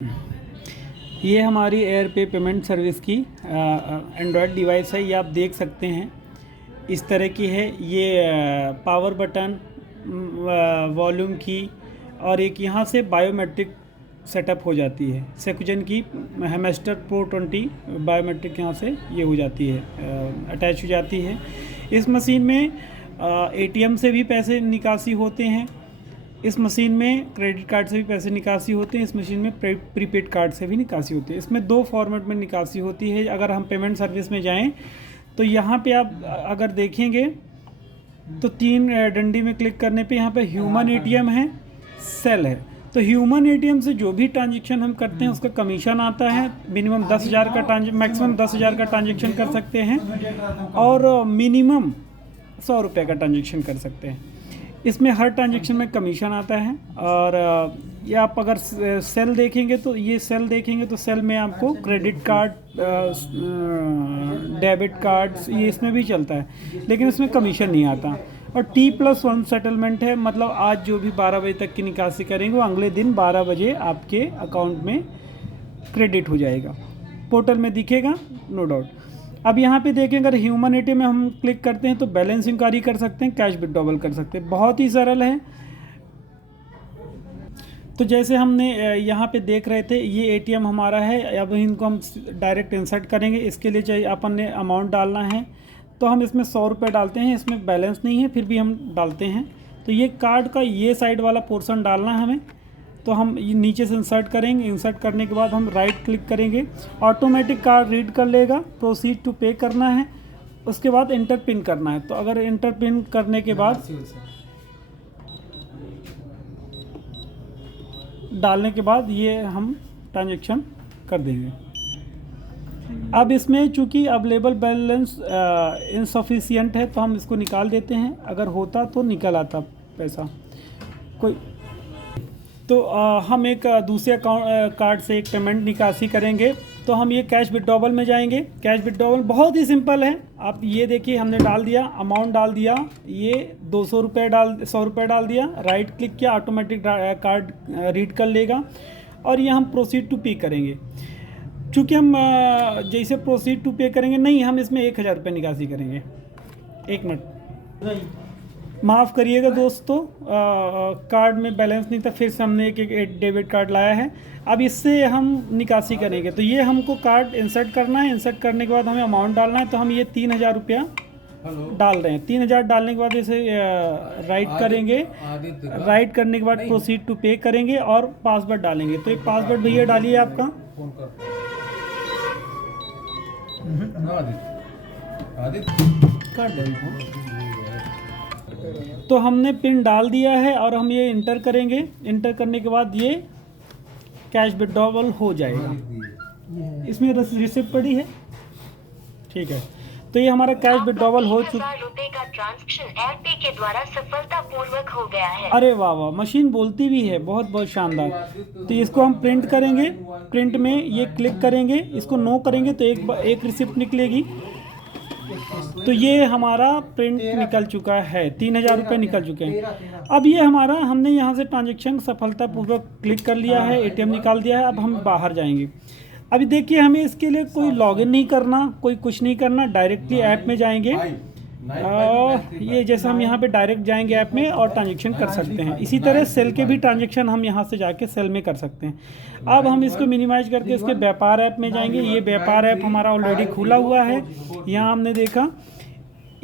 ये हमारी एयरपे payment service की एंड्रॉयड डिवाइस है। ये आप देख सकते हैं इस तरह की है। ये पावर बटन, वॉल्यूम की और एक यहाँ से बायोमेट्रिक सेटअप हो जाती है। सेक्यूजन की हेमेस्टर प्रो 20 बायोमेट्रिक यहाँ से ये हो जाती है, अटैच हो जाती है। इस मशीन में एटीएम से भी पैसे निकासी होते हैं। इस मशीन में क्रेडिट कार्ड से भी पैसे निकासी होते हैं। इस मशीन में प्रीपेड कार्ड से भी निकासी होती है। इसमें दो फॉर्मेट में निकासी होती है। अगर हम पेमेंट सर्विस में जाएं तो यहाँ पे आप अगर देखेंगे तो तीन डंडी में क्लिक करने पे यहाँ पे ह्यूमन एटीएम है, सेल है। तो ह्यूमन एटीएम से जो भी ट्रांजेक्शन हम करते हैं उसका कमीशन आता है। मिनिमम 10,000 का मैक्सिमम 10,000 का ट्रांजेक्शन कर सकते हैं और मिनिमम 100 रुपये का ट्रांजेक्शन कर सकते हैं। इसमें हर ट्रांजेक्शन में कमीशन आता है। और ये आप अगर सेल देखेंगे तो सेल में आपको क्रेडिट कार्ड, डेबिट कार्ड्स ये इसमें भी चलता है, लेकिन इसमें कमीशन नहीं आता। और T+1 सेटलमेंट है, मतलब आज जो भी 12 बजे तक की निकासी करेंगे वो अगले दिन 12 बजे आपके अकाउंट में क्रेडिट हो जाएगा। पोर्टल में दिखेगा, नो डाउट। अब यहाँ पे देखें, अगर ह्यूमन एटीएम में हम क्लिक करते हैं तो बैलेंस इंक्वायरी कर सकते हैं, कैश विड्रॉवल कर सकते हैं। बहुत ही सरल है। तो जैसे हमने यहाँ पे देख रहे थे, ये एटीएम हमारा है। अब इनको हम डायरेक्ट इंसर्ट करेंगे। इसके लिए चाहिए अपन ने अमाउंट डालना है, तो हम इसमें 100 रुपये डालते हैं। इसमें बैलेंस नहीं है फिर भी हम डालते हैं। तो ये कार्ड का ये साइड वाला पोर्शन डालना है हमें। तो हम ये नीचे से इंसर्ट करेंगे। इंसर्ट करने के बाद हम राइट क्लिक करेंगे, ऑटोमेटिक कार्ड रीड कर लेगा। प्रोसीड टू पे करना है, उसके बाद इंटर पिन करना है। तो अगर इंटर पिन करने के बाद डालने के बाद ये हम ट्रांजेक्शन कर देंगे। अब इसमें चूँकि अवेलेबल बैलेंस इनसफिशिएंट है तो हम इसको निकाल देते हैं। अगर होता तो निकल आता पैसा कोई। तो हम एक दूसरे अकाउंट कार्ड से एक पेमेंट निकासी करेंगे। तो हम ये कैश विड्रॉवल में जाएंगे। कैश विड्रॉवल बहुत ही सिंपल है। आप ये देखिए, हमने डाल दिया, अमाउंट डाल दिया, ये 100 रुपये डाल दिया, राइट क्लिक किया, ऑटोमेटिक कार्ड रीड कर लेगा और ये हम प्रोसीड टू पे करेंगे। चूँकि हम जैसे प्रोसीड टू पे करेंगे, नहीं, हम इसमें 1,000 रुपये निकासी करेंगे। एक मिनट, माफ़ करिएगा दोस्तों, कार्ड में बैलेंस नहीं था, फिर से हमने एक डेबिट कार्ड लाया है। अब इससे हम निकासी करेंगे। तो ये हमको कार्ड इंसर्ट करना है। इंसर्ट करने के बाद हमें अमाउंट डालना है। तो हम ये 3,000 रुपया डाल रहे हैं। 3,000 डालने के बाद इसे राइट करेंगे। राइट करने के बाद प्रोसीड टू पे करेंगे और पासवर्ड डालेंगे। तो एक पासवर्ड भैया डालिए आपका। तो हमने पिन डाल दिया है और हम ये इंटर करेंगे। इंटर करने के बाद ये कैश विड्रॉवल हो जाएगा। इसमें रिसिप्ट पड़ी है, ठीक है। तो ये हमारा कैश विड्रॉवल हो चुका है। का ट्रांजैक्शन एयरपे के द्वारा सफलतापूर्वक हो गया है। अरे वाह वाह, मशीन बोलती भी है, बहुत बहुत शानदार। तो इसको हम प्रिंट करेंगे। प्रिंट में ये क्लिक करेंगे, इसको नो करेंगे तो एक रिसिप्ट निकलेगी। तो ये हमारा प्रिंट निकल चुका है, 3,000 रुपये निकल चुके हैं। अब ये हमारा, हमने यहाँ से ट्रांजैक्शन सफलतापूर्वक क्लिक कर लिया है, एटीएम निकाल दिया है। अब हम बाहर जाएंगे। अभी देखिए, हमें इसके लिए कोई लॉगिन नहीं करना, कोई कुछ नहीं करना, डायरेक्टली ऐप में जाएंगे। ये जैसे हम यहाँ पे डायरेक्ट जाएंगे ऐप में और ट्रांजेक्शन कर सकते हैं। इसी तरह सेल के भी ट्रांजेक्शन हम यहाँ से जाके सेल में कर सकते हैं। अब हम इसको मिनिमाइज करके इसके व्यापार ऐप में जाएंगे। ये व्यापार ऐप हमारा ऑलरेडी खुला हुआ है। यहाँ हमने देखा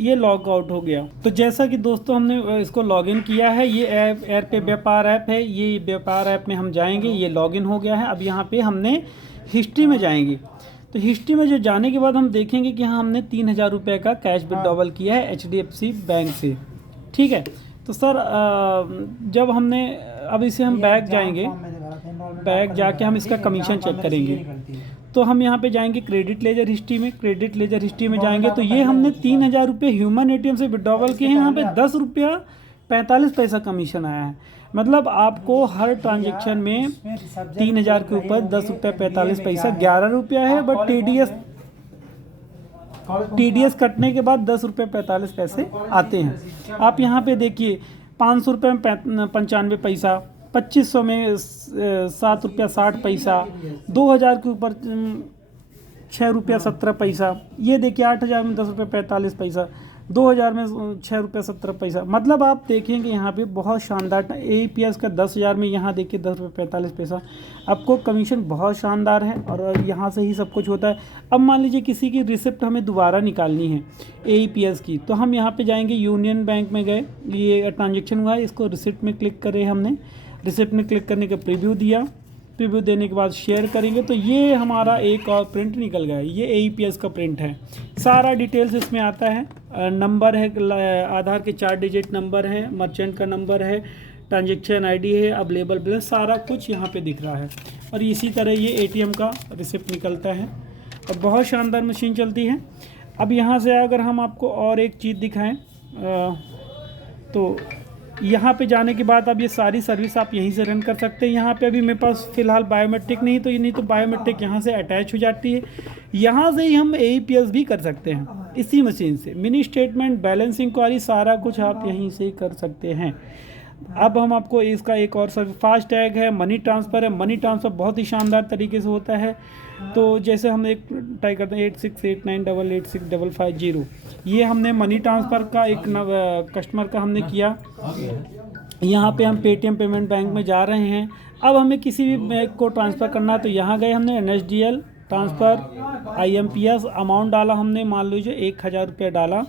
ये लॉग आउट हो गया। तो जैसा कि दोस्तों हमने इसको लॉगिन किया है, ये ऐप एयरपे व्यापार ऐप है। ये व्यापार ऐप में हम जाएंगे, ये लॉगिन हो गया है। अब यहाँ पे हमने हिस्ट्री में जाएंगे। तो हिस्ट्री में जो जाने के बाद हम देखेंगे कि हाँ, हमने 3,000 रुपये का कैश विड्रॉवल किया है HDFC बैंक से, ठीक है। तो सर जब हमने, अब इसे हम बैक जाएंगे, बैक जाके हम इसका कमीशन चेक करेंगे। तो हम यहाँ पे जाएंगे क्रेडिट लेजर हिस्ट्री में। क्रेडिट लेजर हिस्ट्री में जाएंगे तो ये हमने 3,000 रुपये ह्यूमन एटीएम से विड्रॉवल किए हैं। यहाँ पे 10 रुपया 45 पैसा कमीशन आया है। मतलब आपको हर ट्रांजेक्शन में 3,000 के ऊपर 10 रुपये 45 पैसा 11 रुपया है। बट TDS कटने के बाद 10 रुपये 45 पैसे आते हैं। आप यहाँ पे देखिए, 500 रुपये 95 पैसा, 2500 में 7 रुपया 60 पैसा, 2000 के ऊपर 6 रुपया 17 पैसा, ये देखिए 8000 में 10 रुपये 45 पैसा, 2000 में 6 रुपये 17 पैसा। मतलब आप देखेंगे यहाँ पे बहुत शानदार AEPS का 10,000 में यहाँ देखिए 10 रुपये 45 पैसा, आपको कमीशन बहुत शानदार है और यहाँ से ही सब कुछ होता है। अब मान लीजिए किसी की रिसिप्ट हमें दोबारा निकालनी है AEPS की, तो हम यहाँ पे जाएंगे, यूनियन बैंक में गए, ये ट्रांजेक्शन हुआ है, इसको रिसिप्ट में क्लिक करे हमने, रिसिप्ट में क्लिक करने का प्रीव्यू दिया, प्रीव्यू देने के बाद शेयर करेंगे तो ये हमारा एक और प्रिंट निकल गया है। ये AEPS का प्रिंट है, सारा डिटेल्स इसमें आता है, नंबर है, आधार के 4 डिजिट नंबर है, मर्चेंट का नंबर है, ट्रांजेक्शन ID है, अवेलेबल बैलेंस, सारा कुछ यहाँ पे दिख रहा है। और इसी तरह ये ATM का रिसिप्ट निकलता है और बहुत शानदार मशीन चलती है। अब यहाँ से अगर हम आपको और एक चीज़ दिखाएँ तो यहाँ पे जाने के बाद अब ये सारी सर्विस आप यहीं से रन कर सकते हैं। यहाँ पे अभी मेरे पास फ़िलहाल बायोमेट्रिक नहीं तो बायोमेट्रिक यहाँ से अटैच हो जाती है, यहाँ से ही हम AEPS भी कर सकते हैं इसी मशीन से। मिनी स्टेटमेंट, बैलेंस इंक्वायरी, सारा कुछ आप यहीं से कर सकते हैं। अब हम आपको इसका एक और सर्विस, फास्ट टैग है, मनी ट्रांसफ़र है। मनी ट्रांसफ़र बहुत ही शानदार तरीके से होता है। तो जैसे हम एक टाइप करते हैं 8689886550, ये हमने मनी ट्रांसफ़र का एक कस्टमर का हमने किया। यहाँ पे हम पेटीएम पेमेंट बैंक में जा रहे हैं। अब हमें किसी भी बैंक को ट्रांसफ़र करना, तो यहाँ गए, हमने NSDL ट्रांसफ़र IMPS अमाउंट डाला, हमने मान लीजिए 1000 रुपये डाला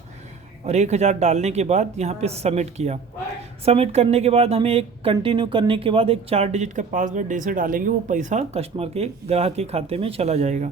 और 1000 डालने के बाद यहाँ पे सबमिट किया। सबमिट करने के बाद हमें एक कंटिन्यू करने के बाद एक 4 डिजिट का पासवर्ड जैसे डालेंगे वो पैसा कस्टमर के, ग्राहक के खाते में चला जाएगा।